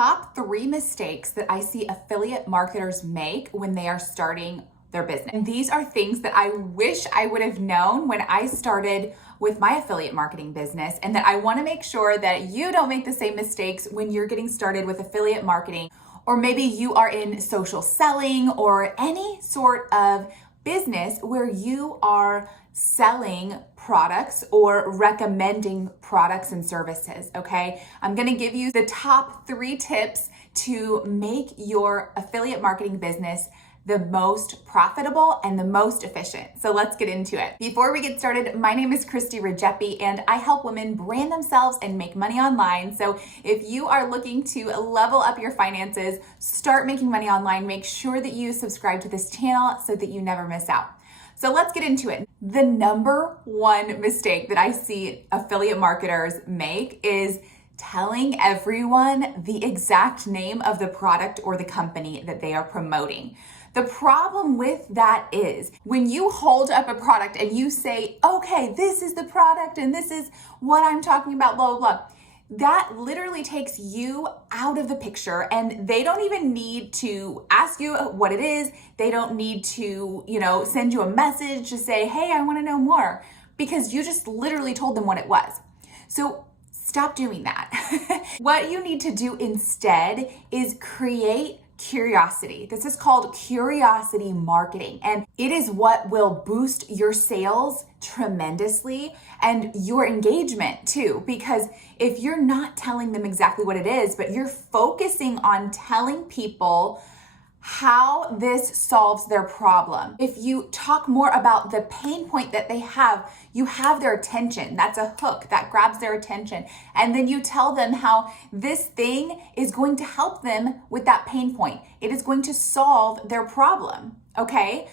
top 3 mistakes that I see affiliate marketers make when they are starting their business. And these are things that I wish I would have known when I started with my affiliate marketing business, and that I want to make sure that you don't make the same mistakes when you're getting started with affiliate marketing, or maybe you are in social selling or any sort of business where you are selling products or recommending products and services, okay? I'm gonna give you the top 3 tips to make your affiliate marketing business the most profitable and the most efficient. So let's get into it. Before we get started, my name is Christy Rajepi and I help women brand themselves and make money online. So if you are looking to level up your finances, start making money online, make sure that you subscribe to this channel so that you never miss out. So let's get into it. The number 1 mistake that I see affiliate marketers make is telling everyone the exact name of the product or the company that they are promoting. The problem with that is when you hold up a product and you say, okay, this is the product and this is what I'm talking about, blah, blah, blah. That literally takes you out of the picture, and they don't even need to ask you what it is. They don't need to, send you a message to say, hey, I want to know more, because you just literally told them what it was. So stop doing that. What you need to do instead is create curiosity. This is called curiosity marketing, and it is what will boost your sales tremendously and your engagement too, because if you're not telling them exactly what it is, but you're focusing on telling people how this solves their problem. If you talk more about the pain point that they have, you have their attention. That's a hook that grabs their attention. And then you tell them how this thing is going to help them with that pain point. It is going to solve their problem, okay?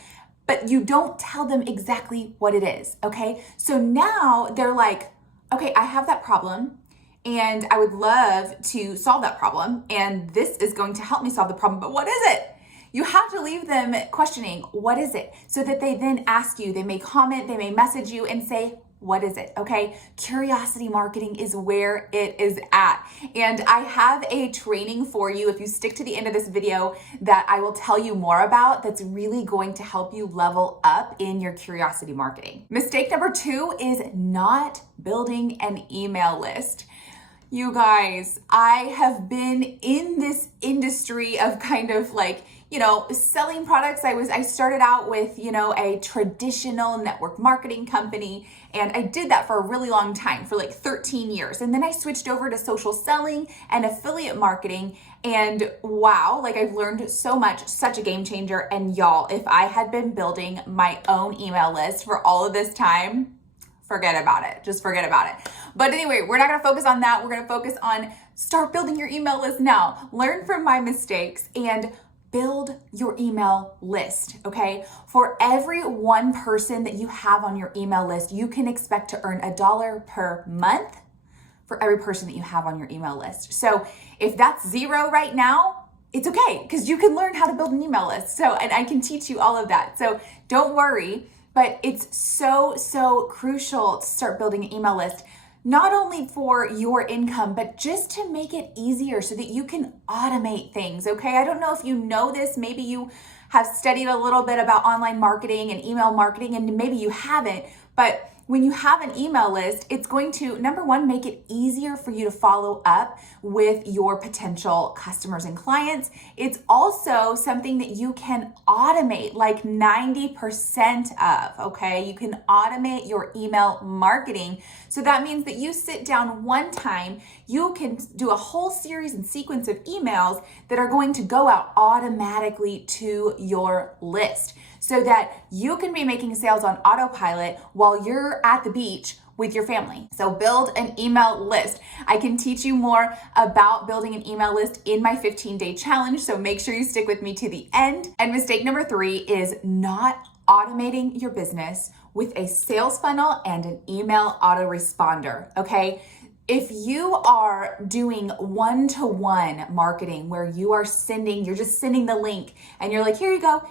But you don't tell them exactly what it is, okay? So now they're like, okay, I have that problem, and I would love to solve that problem, and this is going to help me solve the problem, but what is it? You have to leave them questioning, what is it? So that they then ask you, they may comment, they may message you and say, what is it? Okay. Curiosity marketing is where it is at. And I have a training for you, if you stick to the end of this video, that I will tell you more about, that's really going to help you level up in your curiosity marketing. Mistake number 2 is not building an email list. You guys, I have been in this industry of kind of like, selling products. I started out with, a traditional network marketing company, and I did that for a really long time, for like 13 years. And then I switched over to social selling and affiliate marketing, and wow, I've learned so much, such a game changer. And y'all, if I had been building my own email list for all of this time, forget about it. Just forget about it. But anyway, we're not going to focus on that. We're going to focus on start building your email list now. Learn from my mistakes and build your email list, okay? For every 1 person that you have on your email list, you can expect to earn $1 per month for every person that you have on your email list. So if that's 0 right now, it's okay, because you can learn how to build an email list. And I can teach you all of that. So don't worry. But it's so crucial to start building an email list, not only for your income, but just to make it easier so that you can automate things, okay? I don't know if you know this, maybe you have studied a little bit about online marketing and email marketing, and maybe you haven't, but when you have an email list, it's going to, number 1, make it easier for you to follow up with your potential customers and clients. It's also something that you can automate like 90% of, okay? You can automate your email marketing. So that means that you sit down one time, you can do a whole series and sequence of emails that are going to go out automatically to your list, so that you can be making sales on autopilot while you're at the beach with your family. So build an email list. I can teach you more about building an email list in my 15-day challenge, so make sure you stick with me to the end. And mistake number 3 is not automating your business with a sales funnel and an email autoresponder, okay? If you are doing one-to-one marketing where you're just sending the link and you're like, here you go,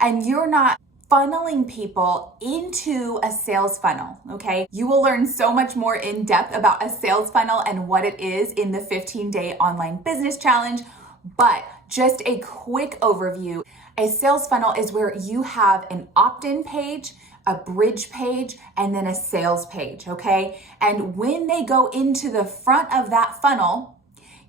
and you're not funneling people into a sales funnel, okay? You will learn so much more in depth about a sales funnel and what it is in the 15-day online business challenge, but just a quick overview. A sales funnel is where you have an opt-in page, a bridge page, and then a sales page, okay? And when they go into the front of that funnel,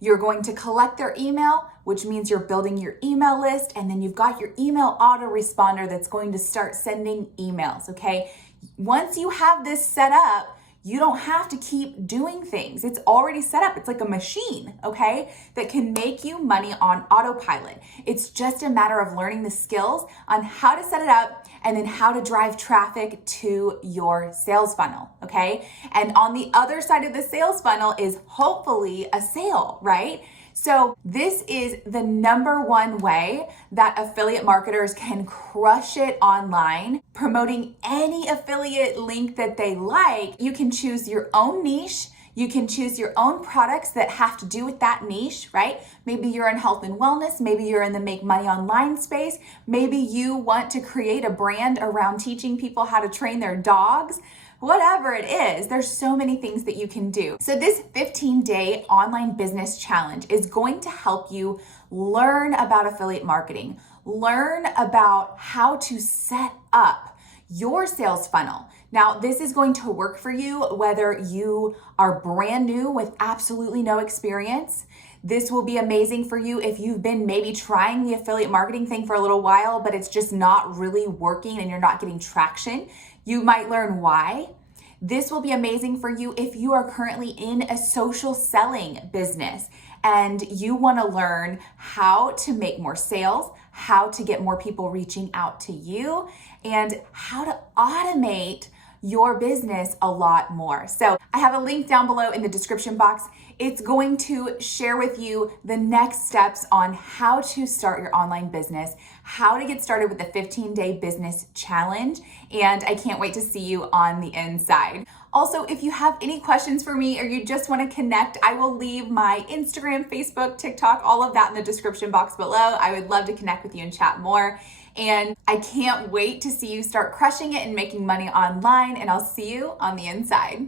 you're going to collect their email, which means you're building your email list, and then you've got your email autoresponder that's going to start sending emails, okay? Once you have this set up, you don't have to keep doing things. It's already set up. It's like a machine, okay, that can make you money on autopilot. It's just a matter of learning the skills on how to set it up and then how to drive traffic to your sales funnel, okay? And on the other side of the sales funnel is hopefully a sale, right? So this is the number one way that affiliate marketers can crush it online, promoting any affiliate link that they like. You can choose your own niche. You can choose your own products that have to do with that niche, right? Maybe you're in health and wellness. Maybe you're in the make money online space. Maybe you want to create a brand around teaching people how to train their dogs. Whatever it is, there's so many things that you can do. So this 15-day online business challenge is going to help you learn about affiliate marketing, learn about how to set up your sales funnel. Now, this is going to work for you whether you are brand new with absolutely no experience. This will be amazing for you if you've been maybe trying the affiliate marketing thing for a little while, but it's just not really working and you're not getting traction. You might learn why. This will be amazing for you if you are currently in a social selling business and you want to learn how to make more sales, how to get more people reaching out to you, and how to automate your business a lot more. So I have a link down below in the description box. It's going to share with you the next steps on how to start your online business, how to get started with the 15-day business challenge, and I can't wait to see you on the inside. Also, if you have any questions for me or you just want to connect, I will leave my Instagram, Facebook, TikTok, all of that in the description box below. I would love to connect with you and chat more. And I can't wait to see you start crushing it and making money online, and I'll see you on the inside.